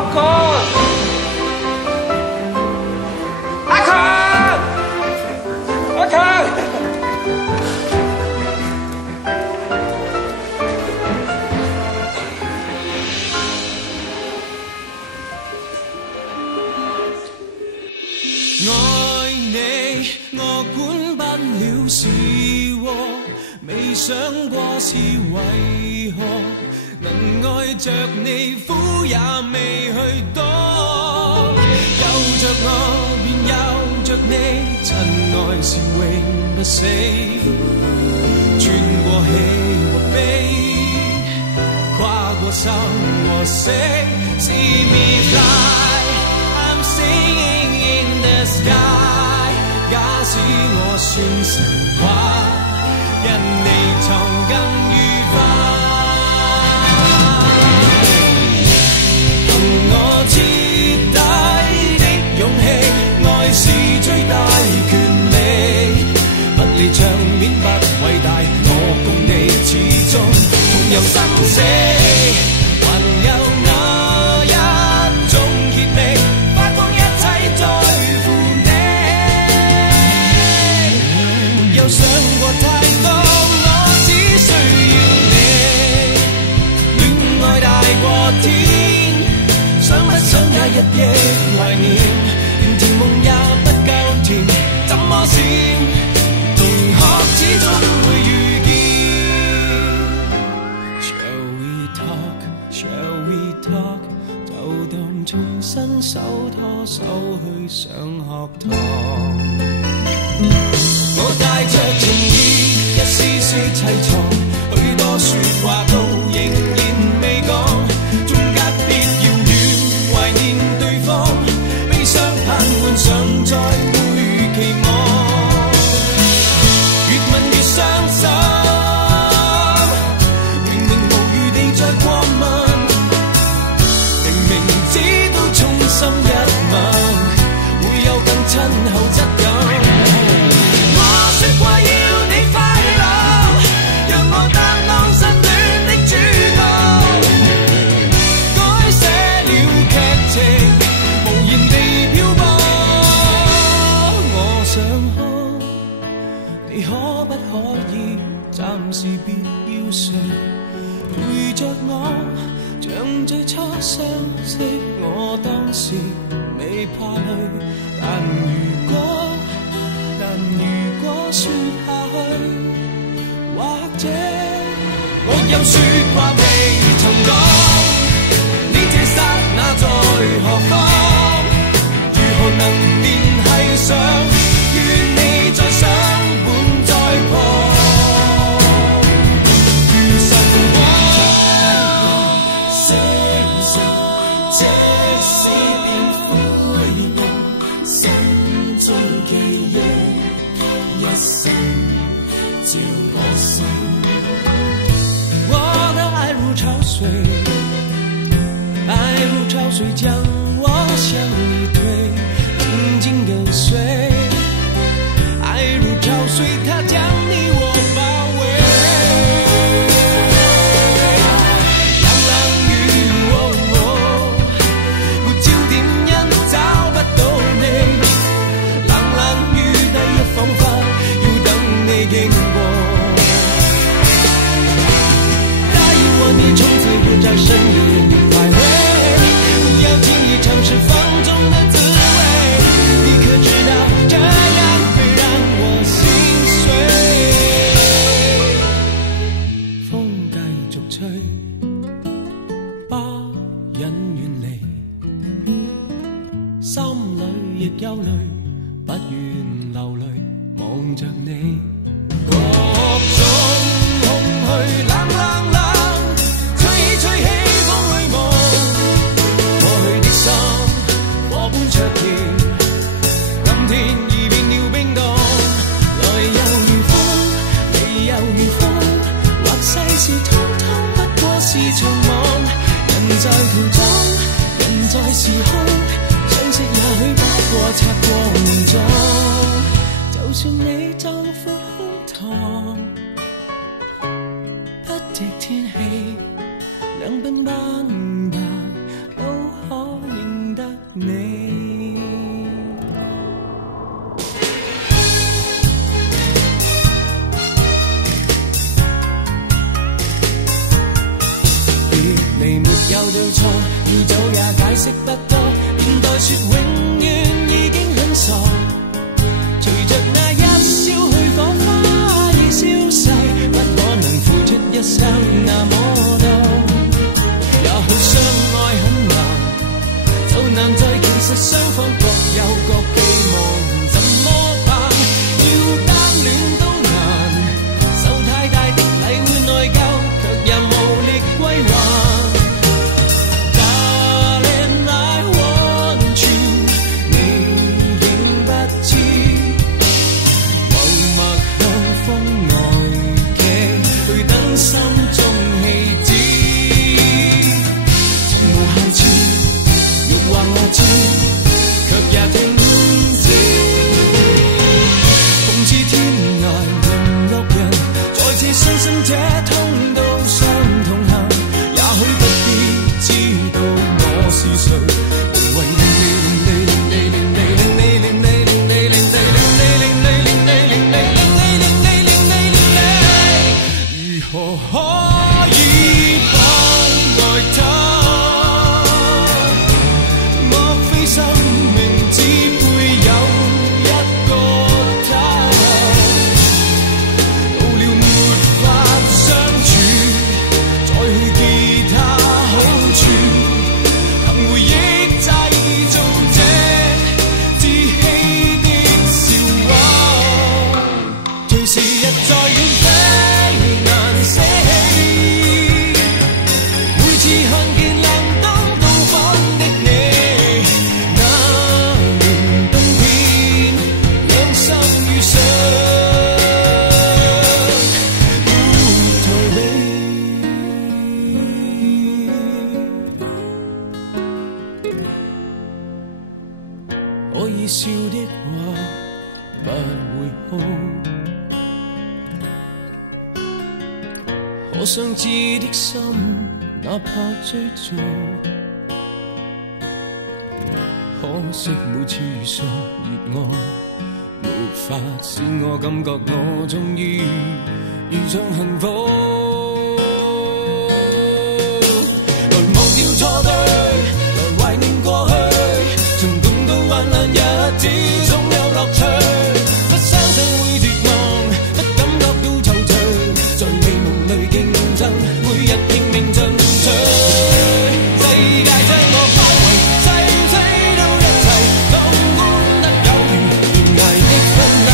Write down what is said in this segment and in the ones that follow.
popcorn。阿強，阿強。愛你，我管不了是禍，未想過是為何能愛着你，苦也未去多。有着我便有着你，真愛是永不死，穿過喜和悲，跨過生和死。See me fly, I'm singing in the sky。假使我算神話，因你藏更愉快。憑我徹底的勇氣，愛是最大權利。不理場面不偉大，我共你始終同遊生死。還有那一種熱味，花光一切在乎你。沒有想過太多，我只需要你。戀愛大過天，想不想那日夜懷念？連甜夢也不夠甜，怎麼閃？同學始終會遇見。Shall we talk? Shall we talk? 就當重新手拖手去上學堂。我帶着情意，一絲絲悽藏，許多説話都仍然未講，縱隔別遙遠，懷念對方，悲傷盼換上再會期望，越問越傷心，明明無餘地再過問，明明知道衷心一吻，會有更親厚質感。說過要你快樂，讓我擔當失戀的主角，改寫了劇情，無言地漂泊。我想哭，你可不可以暫時別要睡，陪着我，像最初相識。我當時未怕累，但如果說下去，或者我有說話未曾講，你這剎那在何方？如何能聯繫上？願你再相伴在旁，如晨光星辰，這是片灰暗，心中記憶一生照我心。我的愛如潮水，愛如潮水將我向你推，緊緊跟隨。愛如潮水，它將你我包圍。冷冷雨，沒焦點因找不到你。冷冷雨第一彷彿要等你經過，答應我你從此不找深夜的徘徊，不要輕易嘗試放縱的滋味，你可知道這樣會讓我心碎。風繼續吹，不忍遠離，心裏亦憂慮，不願流淚望着你。各種空虛冷冷冷，吹吹起風裏夢，過去的心火般灼熱，今天已變了冰凍。來又如風，離又如風，或世事通通不過是場夢。人在途中，人在時空，相識也許不過擦過面妝。就算你壯闊胸膛，不敵天氣，兩鬢斑白都可對錯，要走也解釋不多，現代說永遠已經很傻。隨着那一消去火花已消逝，不可能付出一生那麼多。也許相愛很難，就難在其實雙方各有各寄望，怎麼辦？要單戀都難，受太大的禮會內疚，卻也無力歸還。Darling, I want you， 你竟不知，默默向風外企，去等心中氣止。曾無限次欲話我知，卻也停止。共似天涯淪落人，再次相信這通道上同行。也許不必知道我是誰，無謂令你如何可以不愛他？莫非生命只配有一個他？到了沒法相處，再去記他好處，憑回憶製造這自欺的笑話。隨時日在遠飛難捨棄，每次看見冷冬到訪的你，那年冬天兩心遇上，沒逃避。可以笑的話不會好，可想知的心哪怕追逐，可惜每次遇上熱愛，沒法使我感覺我終於遇上幸福。來忘掉錯對，來懷念過去，從共度患難日子總有樂趣。不相信會絕望，不感覺到惆悵，在美夢裏競爭，每日拼命進取。世界將我包圍，細水到一齊，當歡得有餘，懸崖的婚禮，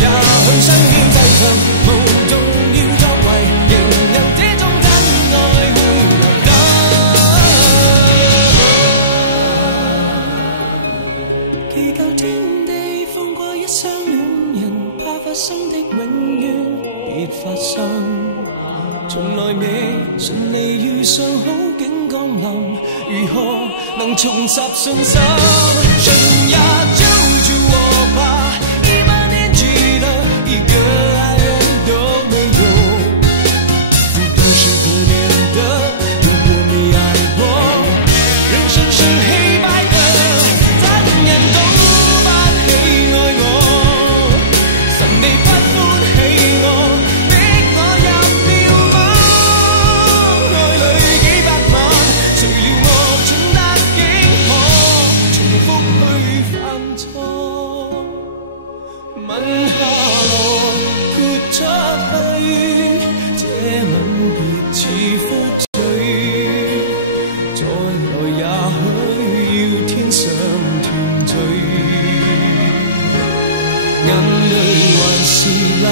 也許身經世上，無重要作為，仍有這種真愛會留得。祈求天地放過一雙戀人，怕發生的永遠別發生。從來未順利遇上好景降臨，如何能重拾信心？春也久住我吧，100年記得一個愛人都沒有，不都是可憐的，如果沒愛過，人生是黑白的，怎人都不喜愛我，神你不歡喜我，逼我入了網，愛侶幾百萬，誰料我蠢得竟可重複去犯錯，吻下來豁出去，這吻別似覆水，再來也許要天上團聚，眼淚還是流